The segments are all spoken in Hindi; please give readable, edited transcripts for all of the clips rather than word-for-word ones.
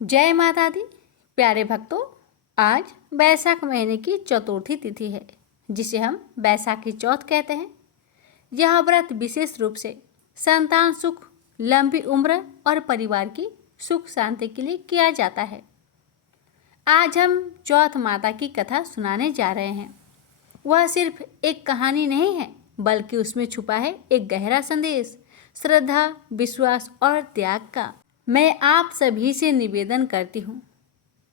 जय माता दी। प्यारे भक्तों, आज बैसाख महीने की चतुर्थी तिथि है, जिसे हम बैसाखी चौथ कहते हैं। यह व्रत विशेष रूप से संतान सुख, लंबी उम्र और परिवार की सुख शांति के लिए किया जाता है। आज हम चौथ माता की कथा सुनाने जा रहे हैं। वह सिर्फ एक कहानी नहीं है, बल्कि उसमें छुपा है एक गहरा संदेश, श्रद्धा, विश्वास और त्याग का। मैं आप सभी से निवेदन करती हूँ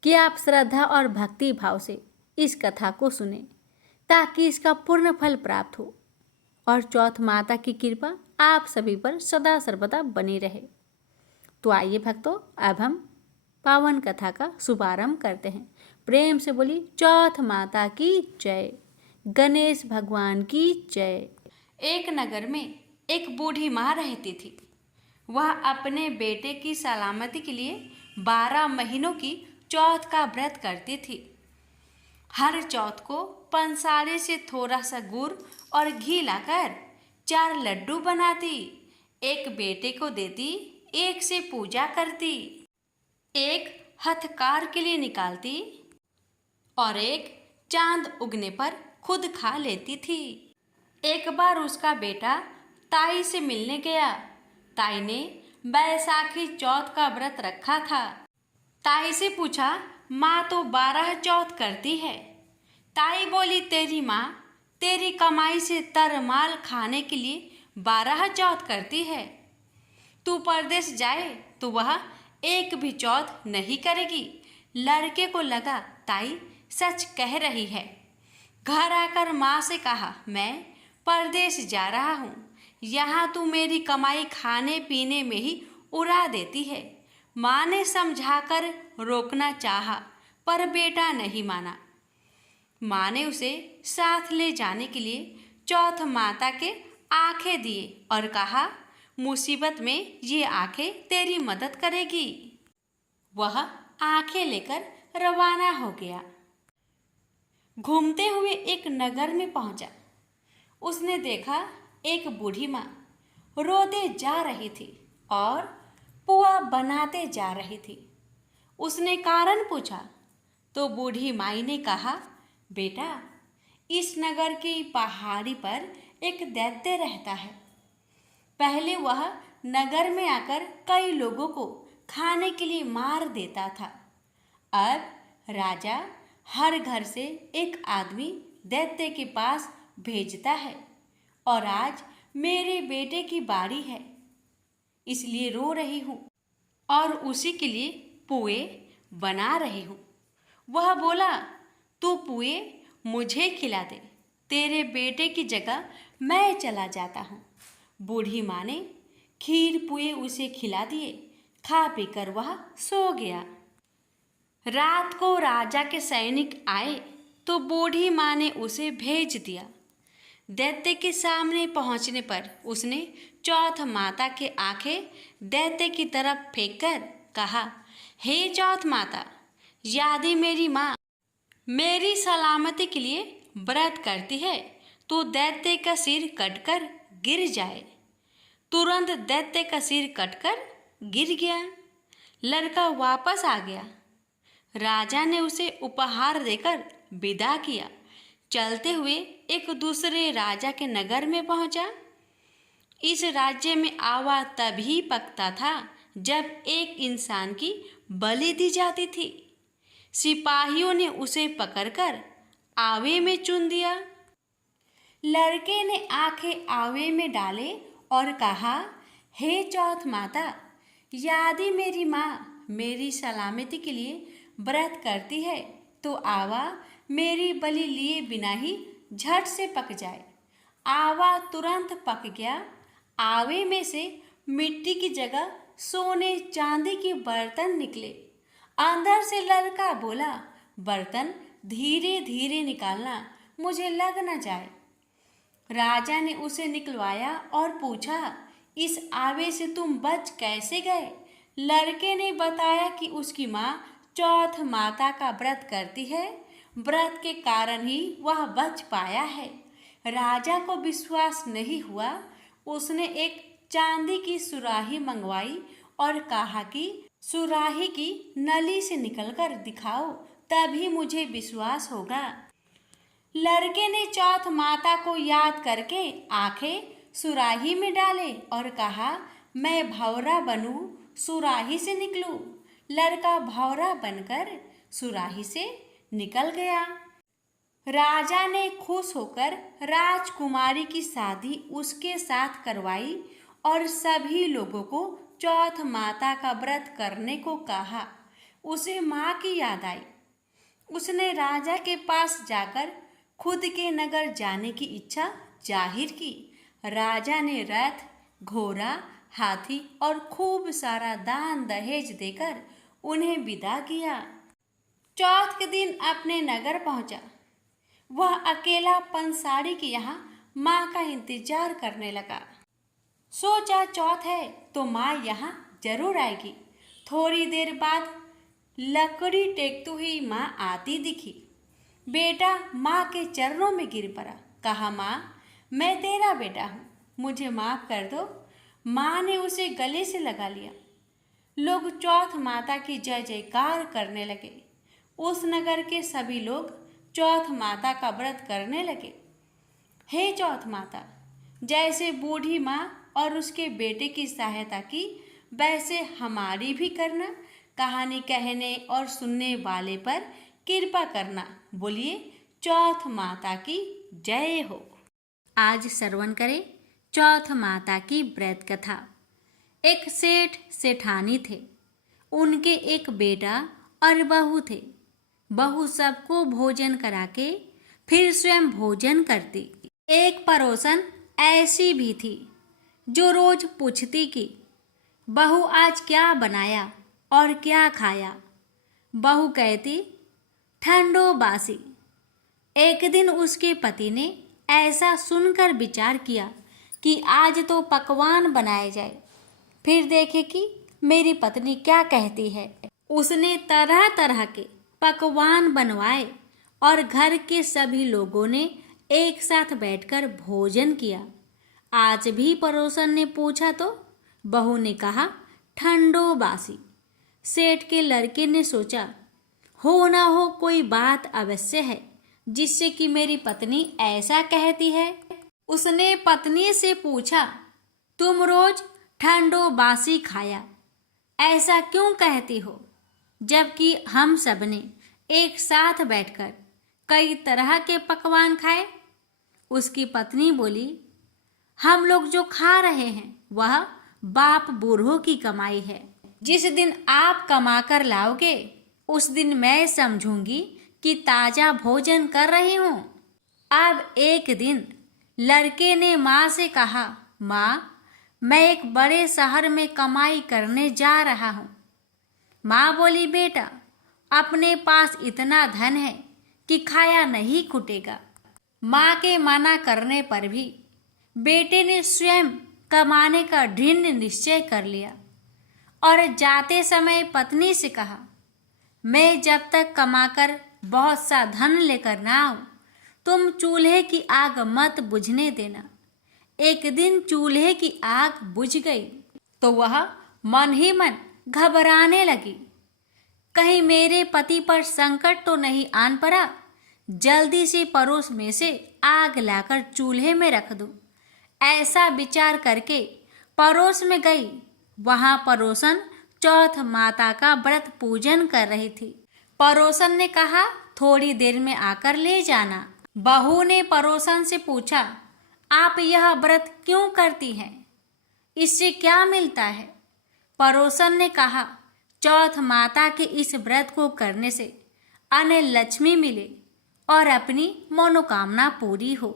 कि आप श्रद्धा और भक्ति भाव से इस कथा को सुने, ताकि इसका पूर्ण फल प्राप्त हो और चौथ माता की कृपा आप सभी पर सदा सर्वदा बनी रहे। तो आइए भक्तों, अब हम पावन कथा का शुभारंभ करते हैं। प्रेम से बोली चौथ माता की जय, गणेश भगवान की जय। एक नगर में एक बूढ़ी माँ रहती थी। वह अपने बेटे की सलामती के लिए 12 महीनों की चौथ का व्रत करती थी। हर चौथ को पंसारे से थोड़ा सा गुड़ और घी लाकर 4 लड्डू बनाती, एक बेटे को देती, एक से पूजा करती, एक हथकार के लिए निकालती और एक चांद उगने पर खुद खा लेती थी। एक बार उसका बेटा ताई से मिलने गया। ताई ने बैसाखी चौथ का व्रत रखा था। ताई से पूछा, माँ तो 12 चौथ करती है। ताई बोली, तेरी माँ तेरी कमाई से तरमाल खाने के लिए 12 चौथ करती है। तू परदेश जाए तो वह एक भी चौथ नहीं करेगी। लड़के को लगा ताई सच कह रही है। घर आकर माँ से कहा, मैं परदेश जा रहा हूँ, यहाँ तू मेरी कमाई खाने पीने में ही उड़ा देती है। माँ ने समझाकर रोकना चाहा, पर बेटा नहीं माना। माँ ने उसे साथ ले जाने के लिए चौथ माता के आंखें दिए और कहा, मुसीबत में ये आंखें तेरी मदद करेगी। वह आंखें लेकर रवाना हो गया। घूमते हुए एक नगर में पहुंचा। उसने देखा एक बूढ़ी माँ रोते जा रही थी और पुआ बनाते जा रही थी। उसने कारण पूछा तो बूढ़ी माई ने कहा, बेटा, इस नगर की पहाड़ी पर एक दैत्य रहता है। पहले वह नगर में आकर कई लोगों को खाने के लिए मार देता था। अब राजा हर घर से एक आदमी दैत्य के पास भेजता है और आज मेरे बेटे की बारी है, इसलिए रो रही हूँ और उसी के लिए पुए बना रही हूँ। वह बोला, तू पुए मुझे खिला दे, तेरे बेटे की जगह मैं चला जाता हूँ। बूढ़ी माँ ने खीर पुए उसे खिला दिए। खा पीकर वह सो गया। रात को राजा के सैनिक आए तो बूढ़ी माँ ने उसे भेज दिया। दैत्य के सामने पहुंचने पर उसने चौथ माता के आंखें दैत्य की तरफ फेंककर कहा, हे चौथ माता, यदि मेरी माँ मेरी सलामती के लिए व्रत करती है तो दैत्य का सिर कटकर गिर जाए। तुरंत दैत्य का सिर कटकर गिर गया। लड़का वापस आ गया। राजा ने उसे उपहार देकर विदा किया। चलते हुए एक दूसरे राजा के नगर में पहुंचा। इस राज्य में आवा तभी पकता था जब एक इंसान की बलि दी जाती थी। सिपाहियों ने उसे पकड़कर आवे में चुन दिया। लड़के ने आंखें आवे में डाले और कहा, हे चौथ माता, यदि मेरी माँ मेरी सलामती के लिए व्रत करती है तो आवा मेरी बलि लिए बिना ही झट से पक जाए। आवा तुरंत पक गया। आवे में से मिट्टी की जगह सोने चांदी के बर्तन निकले। अंदर से लड़का बोला, बर्तन धीरे धीरे निकालना, मुझे लग न जाए। राजा ने उसे निकलवाया और पूछा, इस आवे से तुम बच कैसे गए? लड़के ने बताया कि उसकी माँ चौथ माता का व्रत करती है, व्रत के कारण ही वह बच पाया है। राजा को विश्वास नहीं हुआ। उसने एक चांदी की सुराही मंगवाई और कहा कि सुराही की नली से निकलकर दिखाओ, तभी मुझे विश्वास होगा। लड़के ने चौथ माता को याद करके आंखें सुराही में डाले और कहा, मैं भौरा बनूं, सुराही से निकलूं। लड़का भौरा बनकर सुराही से निकल गया। राजा ने खुश होकर राजकुमारी की शादी उसके साथ करवाई और सभी लोगों को चौथ माता का व्रत करने को कहा। उसे माँ की याद आई। उसने राजा के पास जाकर खुद के नगर जाने की इच्छा जाहिर की। राजा ने रथ, घोड़ा, हाथी और खूब सारा दान दहेज देकर उन्हें विदा किया। चौथ के दिन अपने नगर पहुंचा। वह अकेला पंसारी के यहाँ माँ का इंतजार करने लगा। सोचा चौथ है तो माँ यहाँ जरूर आएगी। थोड़ी देर बाद लकड़ी टेकती हुई माँ आती दिखी। बेटा माँ के चरणों में गिर पड़ा। कहा, माँ मैं तेरा बेटा हूँ, मुझे माफ़ कर दो। माँ ने उसे गले से लगा लिया। लोग चौथ माता की जय जयकार करने लगे। उस नगर के सभी लोग चौथ माता का व्रत करने लगे। हे चौथ माता, जैसे बूढ़ी माँ और उसके बेटे की सहायता की, वैसे हमारी भी करना। कहानी कहने और सुनने वाले पर कृपा करना। बोलिए चौथ माता की जय हो। आज श्रवण करें चौथ माता की व्रत कथा। एक सेठ सेठानी थे। उनके एक बेटा और बहू थे। बहू सबको भोजन करा के फिर स्वयं भोजन करती। एक पड़ोसन ऐसी भी थी जो रोज पूछती कि बहू आज क्या बनाया और क्या खाया। बहू कहती, ठंडो बासी। एक दिन उसके पति ने ऐसा सुनकर विचार किया कि आज तो पकवान बनाए जाए, फिर देखे कि मेरी पत्नी क्या कहती है। उसने तरह तरह के पकवान बनवाए और घर के सभी लोगों ने एक साथ बैठकर भोजन किया। आज भी पड़ोसन ने पूछा तो बहू ने कहा, ठंडो बासी। सेठ के लड़के ने सोचा, हो ना हो कोई बात अवश्य है जिससे कि मेरी पत्नी ऐसा कहती है। उसने पत्नी से पूछा, तुम रोज ठंडो बासी खाया ऐसा क्यों कहती हो, जबकि हम सब ने एक साथ बैठकर कई तरह के पकवान खाए। उसकी पत्नी बोली, हम लोग जो खा रहे हैं वह बाप बूढ़ों की कमाई है। जिस दिन आप कमा कर लाओगे उस दिन मैं समझूंगी कि ताजा भोजन कर रही हूँ। अब एक दिन लड़के ने माँ से कहा, माँ मैं एक बड़े शहर में कमाई करने जा रहा हूँ। माँ बोली, बेटा अपने पास इतना धन है कि खाया नहीं खुटेगा। माँ के मना करने पर भी बेटे ने स्वयं कमाने का दृढ़ निश्चय कर लिया और जाते समय पत्नी से कहा, मैं जब तक कमाकर बहुत सा धन लेकर ना आऊं, तुम चूल्हे की आग मत बुझने देना। एक दिन चूल्हे की आग बुझ गई तो वह मन ही मन घबराने लगी। कहीं मेरे पति पर संकट तो नहीं आन पड़ा। जल्दी से पड़ोस में से आग लाकर चूल्हे में रख दूं। ऐसा विचार करके पड़ोस में गई। वहां पड़ोसन चौथ माता का व्रत पूजन कर रही थी। पड़ोसन ने कहा, थोड़ी देर में आकर ले जाना। बहू ने पड़ोसन से पूछा, आप यह व्रत क्यों करती हैं? इससे क्या मिलता है? पड़ोसन ने कहा, चौथ माता के इस व्रत को करने से अन्न लक्ष्मी मिले और अपनी मनोकामना पूरी हो।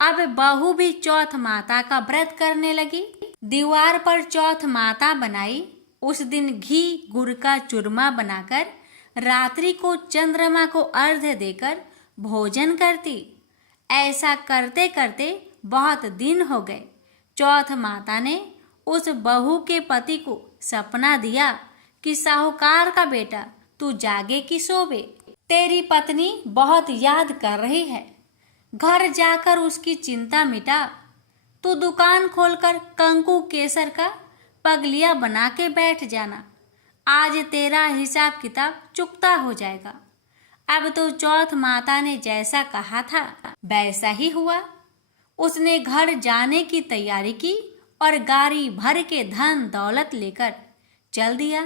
अब बहू भी चौथ माता का व्रत करने लगी। दीवार पर चौथ माता बनाई। उस दिन घी गुड़ का चूरमा बनाकर रात्रि को चंद्रमा को अर्घ्य देकर भोजन करती। ऐसा करते करते बहुत दिन हो गए। चौथ माता ने उस बहू के पति को सपना दिया कि साहूकार का बेटा तू जागे कि सोवे, तेरी पत्नी बहुत याद कर रही है। घर जाकर उसकी चिंता मिटा। तू दुकान खोलकर कंकु केसर का पगलिया बना के बैठ जाना। आज तेरा हिसाब किताब चुकता हो जाएगा। अब तो चौथ माता ने जैसा कहा था वैसा ही हुआ। उसने घर जाने की तैयारी की और गाड़ी भर के धन दौलत लेकर चल दिया।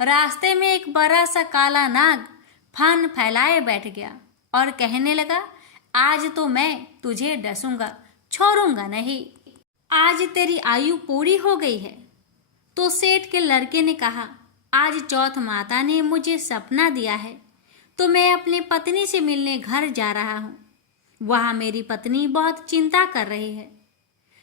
रास्ते में एक बड़ा सा काला नाग फन फैलाए बैठ गया और कहने लगा, आज तो मैं तुझे डसूंगा, छोड़ूंगा नहीं। आज तेरी आयु पूरी हो गई है। तो सेठ के लड़के ने कहा, आज चौथ माता ने मुझे सपना दिया है, तो मैं अपनी पत्नी से मिलने घर जा रहा हूँ। वहाँ मेरी पत्नी बहुत चिंता कर रही है।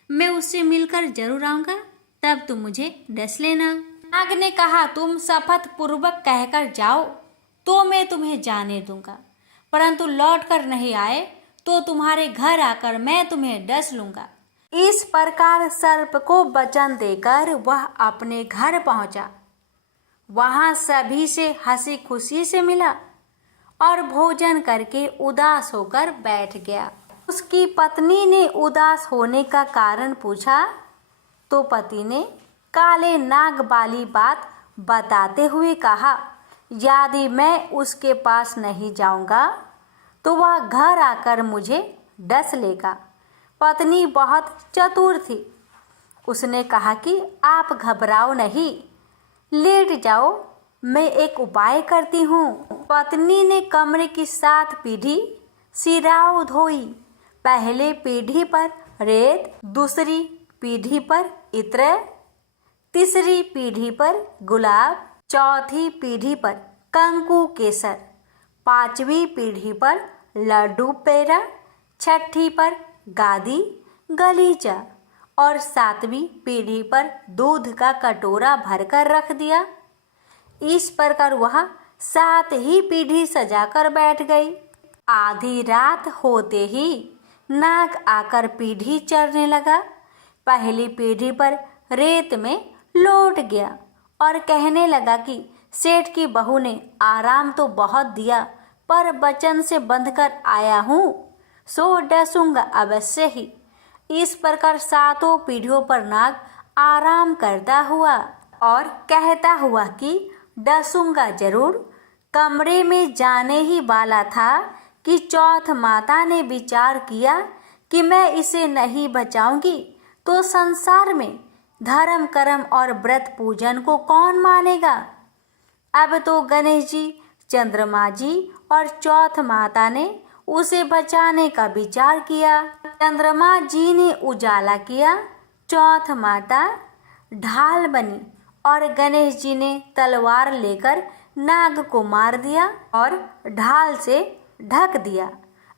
मैं उससे मिलकर जरूर आऊँगा, तब तुम मुझे डस लेना। नाग ने कहा, तुम शपथ पूर्वक कहकर जाओ तो मैं तुम्हें जाने दूंगा, परंतु लौट कर नहीं आए तो तुम्हारे घर आकर मैं तुम्हें डस लूंगा। इस प्रकार सर्प को वचन देकर वह अपने घर पहुंचा। वहां सभी से हंसी खुशी से मिला और भोजन करके उदास होकर बैठ गया। उसकी पत्नी ने उदास होने का कारण पूछा तो पति ने काले नाग वाली बात बताते हुए कहा, यदि मैं उसके पास नहीं जाऊंगा तो वह घर आकर मुझे डस लेगा। पत्नी बहुत चतुर थी। उसने कहा कि आप घबराओ नहीं, लेट जाओ, मैं एक उपाय करती हूँ। पत्नी ने कमरे की 7 पीढ़ी सिराओ धोई। पहले पीढ़ी पर रेत, दूसरी पीढ़ी पर इत्र, तीसरी पीढ़ी पर गुलाब, चौथी पीढ़ी पर कंकु केसर, 5वीं पीढ़ी पर लड्डू पेड़ा, 6ठी पर गादी गलीचा और 7वीं पीढ़ी पर दूध का कटोरा भरकर रख दिया। इस प्रकार वह 7 ही पीढ़ी सजाकर बैठ गई। आधी रात होते ही नाग आकर पीढ़ी चढ़ने लगा। पहली पीढ़ी पर रेत में लौट गया और कहने लगा कि सेठ की बहू ने आराम तो बहुत दिया, पर वचन से बंधकर आया हूँ, सो डसूंगा अवश्य ही। इस प्रकार 7 पीढ़ियों पर नाग आराम करता हुआ और कहता हुआ कि डसूंगा जरूर। कमरे में जाने ही वाला था कि चौथ माता ने विचार किया कि मैं इसे नहीं बचाऊंगी तो संसार में धर्म कर्म और व्रत पूजन को कौन मानेगा। अब तो गणेश जी, चंद्रमा जी और चौथ माता ने उसे बचाने का विचार किया। चंद्रमा जी ने उजाला किया, चौथ माता ढाल बनी और गणेश जी ने तलवार लेकर नाग को मार दिया और ढाल से ढक दिया।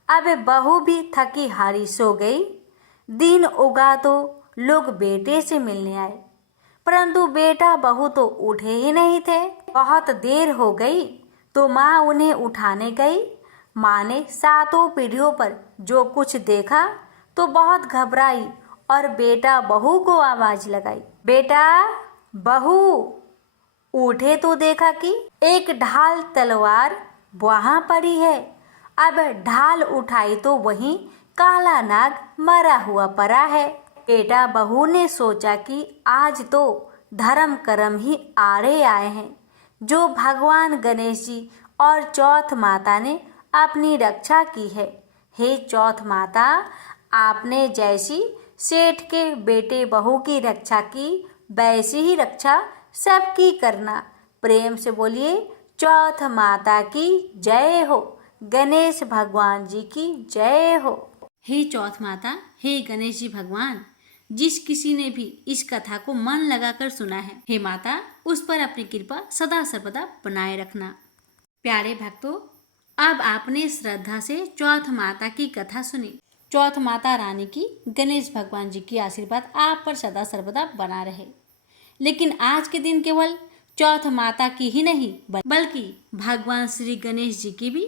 अब बहू भी थकी हारी सो गई। दिन उगा तो लोग बेटे से मिलने आए, परंतु बेटा बहू तो उठे ही नहीं थे। बहुत देर हो गई तो माँ उन्हें उठाने गई। माँ ने 7 पीढ़ियों पर जो कुछ देखा तो बहुत घबराई और बेटा बहू को आवाज लगाई, बेटा बहू। उठे तो देखा कि एक ढाल तलवार वहां पड़ी है। अब ढाल उठाई तो वहीं काला नाग मरा हुआ पड़ा है। बेटा बहू ने सोचा कि आज तो धर्म कर्म ही आड़े आए हैं, जो भगवान गणेश जी और चौथ माता ने अपनी रक्षा की है। हे चौथ माता, आपने जैसी सेठ के बेटे बहू की रक्षा की, वैसी ही रक्षा सबकी करना। प्रेम से बोलिए, चौथ माता की जय हो, गणेश भगवान जी की जय हो। हे चौथ माता, हे गणेश जी भगवान, जिस किसी ने भी इस कथा को मन लगाकर सुना है, हे माता उस पर अपनी कृपा सदा सर्वदा बनाए रखना। प्यारे भक्तों, अब आपने श्रद्धा से चौथ माता की कथा सुनी। चौथ माता रानी की, गणेश भगवान जी की आशीर्वाद आप पर सदा सर्वदा बना रहे। लेकिन आज के दिन केवल चौथ माता की ही नहीं, बल्कि भगवान श्री गणेश जी की भी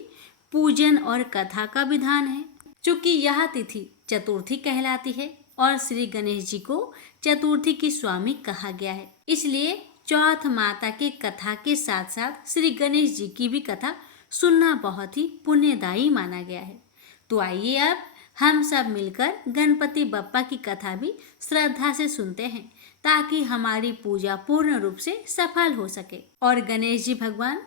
पूजन और कथा का विधान है। चूंकि यह तिथि चतुर्थी कहलाती है और श्री गणेश जी को चतुर्थी की स्वामी कहा गया है, इसलिए चौथ माता की कथा के साथ साथ श्री गणेश जी की भी कथा सुनना बहुत ही पुण्यदायी माना गया है। तो आइए अब हम सब मिलकर गणपति बप्पा की कथा भी श्रद्धा से सुनते हैं, ताकि हमारी पूजा पूर्ण रूप से सफल हो सके और गणेश जी भगवान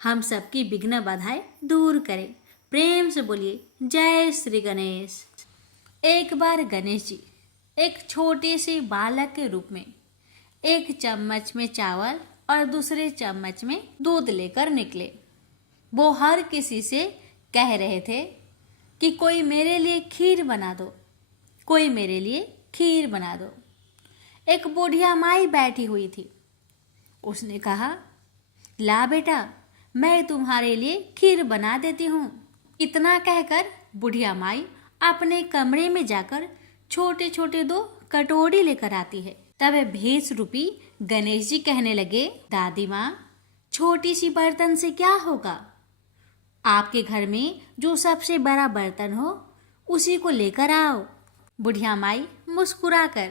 हम सबकी विघ्न बाधाएं दूर करें। प्रेम से बोलिए जय श्री गणेश। एक बार गणेश जी एक छोटे से बालक के रूप में एक चम्मच में चावल और दूसरे चम्मच में दूध लेकर निकले। वो हर किसी से कह रहे थे कि कोई मेरे लिए खीर बना दो, कोई मेरे लिए खीर बना दो। एक बुढ़िया माई बैठी हुई थी। उसने कहा, ला बेटा, मैं तुम्हारे लिए खीर बना देती हूँ। इतना कहकर बुढ़िया माई अपने कमरे में जाकर छोटे छोटे 2 कटोरी लेकर आती है। तब भेष रूपी गणेश जी कहने लगे, दादी माँ, छोटी सी बर्तन से क्या होगा? आपके घर में जो सबसे बड़ा बर्तन हो उसी को लेकर आओ। बुढ़िया माई मुस्कुराकर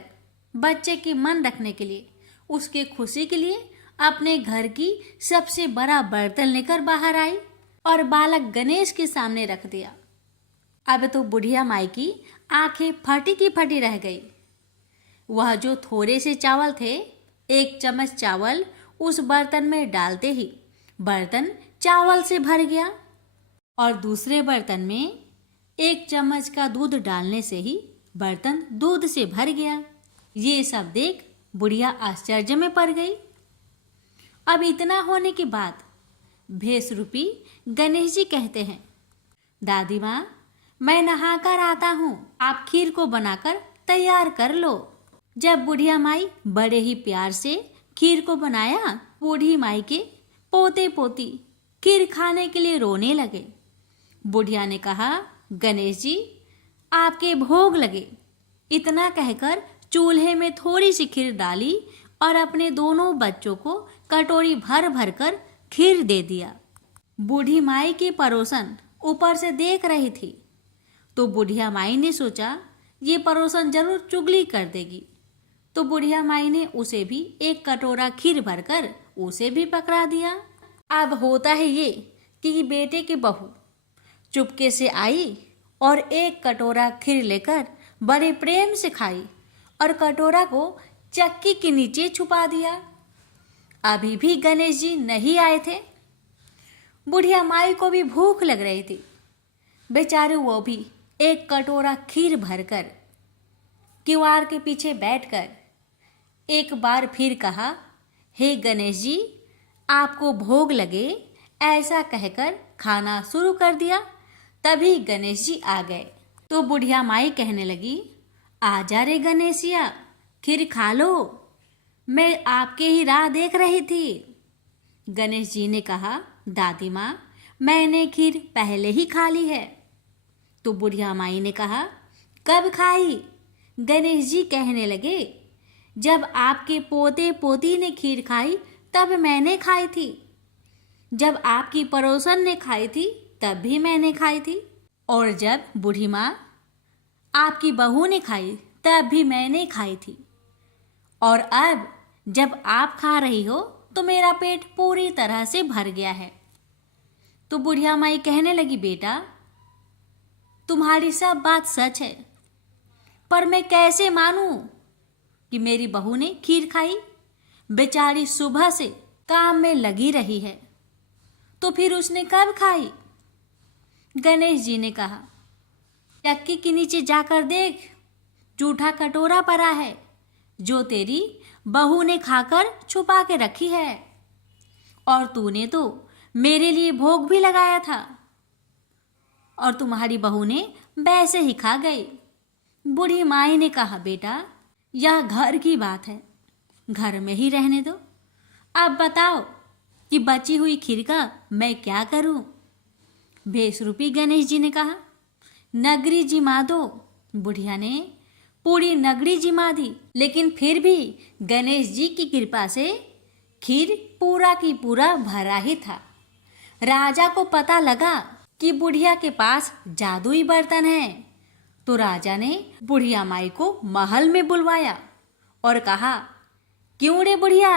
बच्चे के मन रखने के लिए, उसके खुशी के लिए अपने घर की सबसे बड़ा बर्तन लेकर बाहर आई और बालक गणेश के सामने रख दिया। अब तो बुढ़िया माई की आंखें फटी की फटी रह गई। वह जो थोड़े से चावल थे, 1 चम्मच चावल उस बर्तन में डालते ही बर्तन चावल से भर गया और दूसरे बर्तन में 1 चम्मच का दूध डालने से ही बर्तन दूध से भर गया। ये सब देख बुढ़िया आश्चर्य में पड़ गई। अब इतना होने के बाद भेष रूपी गणेश जी कहते हैं, दादी माँ, मैं नहाकर आता हूँ, आप खीर को बनाकर तैयार कर लो। जब बुढ़िया माई बड़े ही प्यार से खीर को बनाया, बूढ़ी माई के पोते पोती खीर खाने के लिए रोने लगे। बुढ़िया ने कहा, गणेश जी, आपके भोग लगे। इतना कहकर चूल्हे में थोड़ी सी खीर डाली और अपने दोनों बच्चों को कटोरी भर भर कर खीर दे दिया। बूढ़ी माई की पड़ोसन ऊपर से देख रही थी, तो बुढ़िया माई ने सोचा ये पड़ोसन जरूर चुगली कर देगी। तो बुढ़िया माई ने उसे भी 1 कटोरा खीर भरकर उसे भी पकड़ा दिया। अब होता है ये कि बेटे की बहू चुपके से आई और 1 कटोरा खीर लेकर बड़े प्रेम से खाई और कटोरा को चक्की के नीचे छुपा दिया। अभी भी गणेश जी नहीं आए थे। बुढ़िया माई को भी भूख लग रही थी। बेचारे वो भी 1 कटोरा खीर भरकर किवाड़ के पीछे बैठकर एक बार फिर कहा, हे गणेश जी, आपको भोग लगे, ऐसा कहकर खाना शुरू कर दिया। तभी गणेश जी आ गए। तो बुढ़िया माई कहने लगी, आजा रे गणेशिया, खीर खा लो, मैं आपके ही राह देख रही थी। गणेश जी ने कहा, दादी माँ, मैंने खीर पहले ही खा ली है। तो बुढ़िया माई ने कहा, कब खाई? गणेश जी कहने लगे, जब आपके पोते पोती ने खीर खाई तब मैंने खाई थी, जब आपकी पड़ोसन ने खाई थी तब भी मैंने खाई थी, और जब बूढ़ी माँ आपकी बहू ने खाई तब भी मैंने खाई थी, और अब जब आप खा रही हो तो मेरा पेट पूरी तरह से भर गया है। तो बुढ़िया माई कहने लगी, बेटा, तुम्हारी सब बात सच है, पर मैं कैसे मानूं कि मेरी बहू ने खीर खाई? बेचारी सुबह से काम में लगी रही है, तो फिर उसने कब खाई? गणेश जी ने कहा, चक्की के नीचे जाकर देख, जूठा कटोरा पड़ा है जो तेरी बहू ने खाकर छुपा के रखी है, और तूने तो मेरे लिए भोग भी लगाया था और तुम्हारी बहू ने वैसे ही खा गई। बूढ़ी माई ने कहा, बेटा, यह घर की बात है, घर में ही रहने दो। अब बताओ कि बची हुई खीर का मैं क्या करूं? भेष रूपी गणेश जी ने कहा, नगरी जिमा दो। बुढ़िया ने पूरी नगरी जिमा दी, लेकिन फिर भी गणेश जी की कृपा से खीर पूरा की पूरा भरा ही था। राजा को पता लगा कि बुढ़िया के पास जादुई बर्तन है, तो राजा ने बुढ़िया माई को महल में बुलवाया और कहा, क्यों रे बुढ़िया,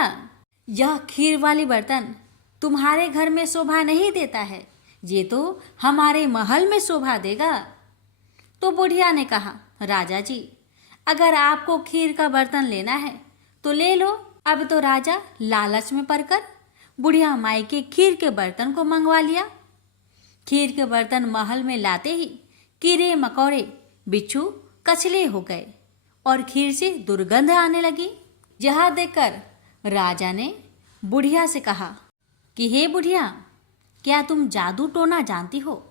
यह खीर वाली बर्तन तुम्हारे घर में शोभा नहीं देता है, ये तो हमारे महल में शोभा देगा। तो बुढ़िया ने कहा, राजा जी, अगर आपको खीर का बर्तन लेना है तो ले लो। अब तो राजा लालच में पड़कर बुढ़िया माई के खीर के बर्तन को मंगवा लिया। खीर के बर्तन महल में लाते ही कीड़े मकोड़े बिच्छू कचले हो गए और खीर से दुर्गंध आने लगी। यह देखकर राजा ने बुढ़िया से कहा कि हे बुढ़िया, क्या तुम जादू टोना जानती हो?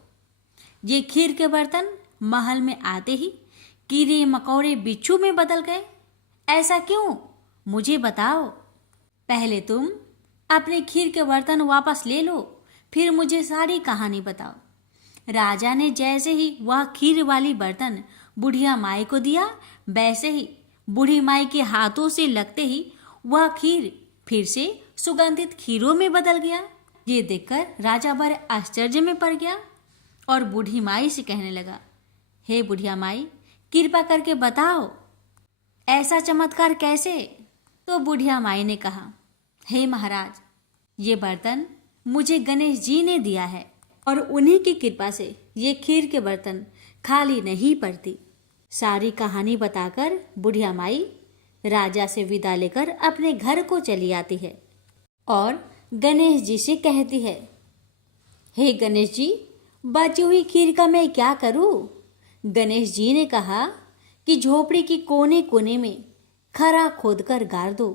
ये खीर के बर्तन महल में आते ही कीड़े मकोड़े बिच्छू में बदल गए, ऐसा क्यों? मुझे बताओ। पहले तुम अपने खीर के बर्तन वापस ले लो, फिर मुझे सारी कहानी बताओ। राजा ने जैसे ही वह खीर वाली बर्तन बुढ़िया माई को दिया, वैसे ही बूढ़ी माई के हाथों से लगते ही वह खीर फिर से सुगंधित खीरों में बदल गया। ये देखकर राजा बड़े आश्चर्य में पड़ गया और बूढ़ी माई से कहने लगा, हे बुढ़िया माई, कृपा करके बताओ ऐसा चमत्कार कैसे? तो बुढ़िया माई ने कहा, हे महाराज, ये बर्तन मुझे गणेश जी ने दिया है और उन्हीं की कृपा से ये खीर के बर्तन खाली नहीं पड़ती। सारी कहानी बताकर बुढ़िया माई राजा से विदा लेकर अपने घर को चली आती है और गणेश जी से कहती है, हे गणेश जी, बची हुई खीर का मैं क्या करूं? गणेश जी ने कहा कि झोपड़ी की कोने कोने में खरा खोदकर गाड़ दो,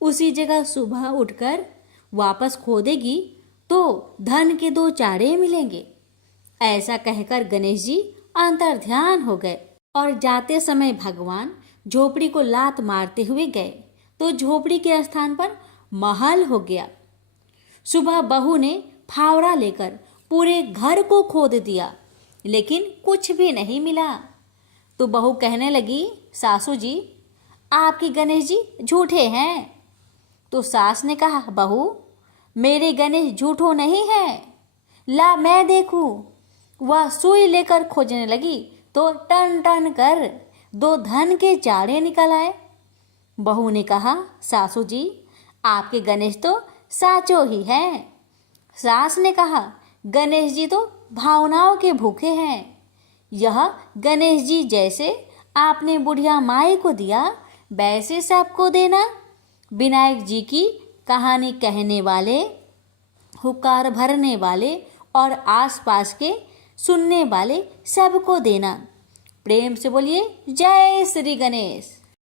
उसी जगह सुबह उठकर वापस खोदेगी तो धन के 2 चाड़े मिलेंगे। ऐसा कहकर गणेश जी अंतर्ध्यान हो गए और जाते समय भगवान झोपड़ी को लात मारते हुए गए तो झोपड़ी के स्थान पर महल हो गया। सुबह बहू ने फावड़ा लेकर पूरे घर को खोद दिया, लेकिन कुछ भी नहीं मिला। तो बहू कहने लगी, सासू जी, आपके गणेश जी झूठे हैं। तो सास ने कहा, बहू, मेरे गणेश झूठो नहीं है, ला मैं देखूं। वह सुई लेकर खोजने लगी तो टन टन कर 2 धन के चाड़े निकल आए। बहू ने कहा, सासू जी, आपके गणेश तो साचो ही हैं। सास ने कहा, गणेश जी तो भावनाओं के भूखे हैं। यह गणेश जी जैसे आपने बुढ़िया माई को दिया, वैसे सबको देना। विनायक जी की कहानी कहने वाले, हुक्कार भरने वाले और आसपास के सुनने वाले सबको देना। प्रेम से बोलिए, जय श्री गणेश।